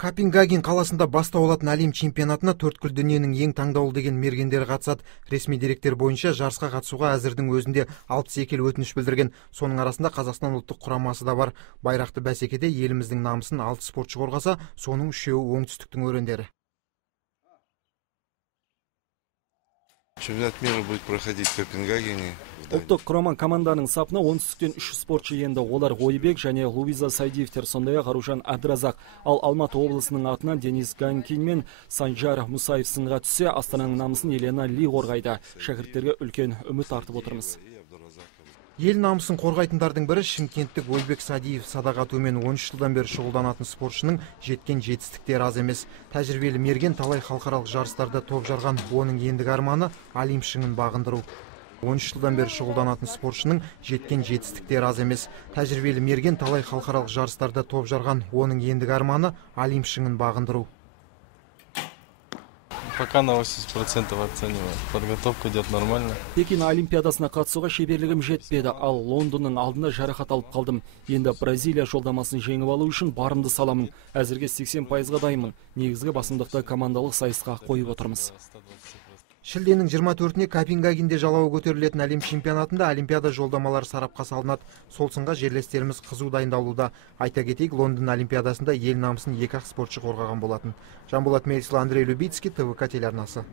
Копенгаген қаласында бастау алатын әлем чемпионатына төрткүл дүниенің ең таңдаулы деген мергендері қатысады. Ресми деректер бойынша жарысқа қатысуға әзірдің өзінде 62 ел өтініш білдірген. Соның арасында Қазақстан ұлттық құрамасы да бар. Байрақты бәсекеде еліміздің намысын 6 спортшы қорғаса, соның 3-еуі оңтүстіктің өрендері. Чемпионат мира будет проходить в Копенгагене. Ұлттық құрама команданың сапына оңтүстіктен 3 спортшы енді. Олар Ойбек және Луиза Сайдиевтер, сондай-ақ Аружан Абдразақ. Ал Алматы облысының атынан Денис Ганкин мен Санжар Мусаев сынға түссе, Астананың намысын Елена Ли қорғайды. Шәкірттерге үлкен үміт артып отырмыз. Ел намысын қорғайтындардың бірі шымкенттік Ойбек Садиев. Садақ атумен 13 жылдан бері шұғылданатын спортшының жеткен жетістіктері аз емес. Тәжірибелі мерген талай халықаралық жарыстарда топ жарған. Оның ендігі арманы Олимп шыңын бағындыру. 13 жылдан бері шұғылданатын спортшының жеткен жетістіктері аз емес. Тәжірибелі мерген талай халықаралық жарыстарда топ жарған. Оның ендігі арманы Олимп шыңын бағындыру. Пока на 80% оцениваю. Подготовка идет нормально. Пекин олимпиадасына қатысуға шеберлігім жетпеді, ал Лондонның алдында жарақат алып қалдым. Енді Бразилия жолдамасын жеңіп алу үшін барымды саламын. Әзірге 80%-ға дайынмын. Негізгі басымдықты командалық сайысқа қойып отырмыз. Шілденің 24-не Копенгагенде жалауы көтерілетін әлем чемпионатында олимпиада жолдамалары сарапқа салынады. Сол сынға жерлестеріміз қызу дайындалуда. Айта кетейік, Лондон олимпиадасында ел намысын 2 спортшы қорғаған болатын. Жанболат Мелсил, Андрей Любицкий, ТВК телеарнасы.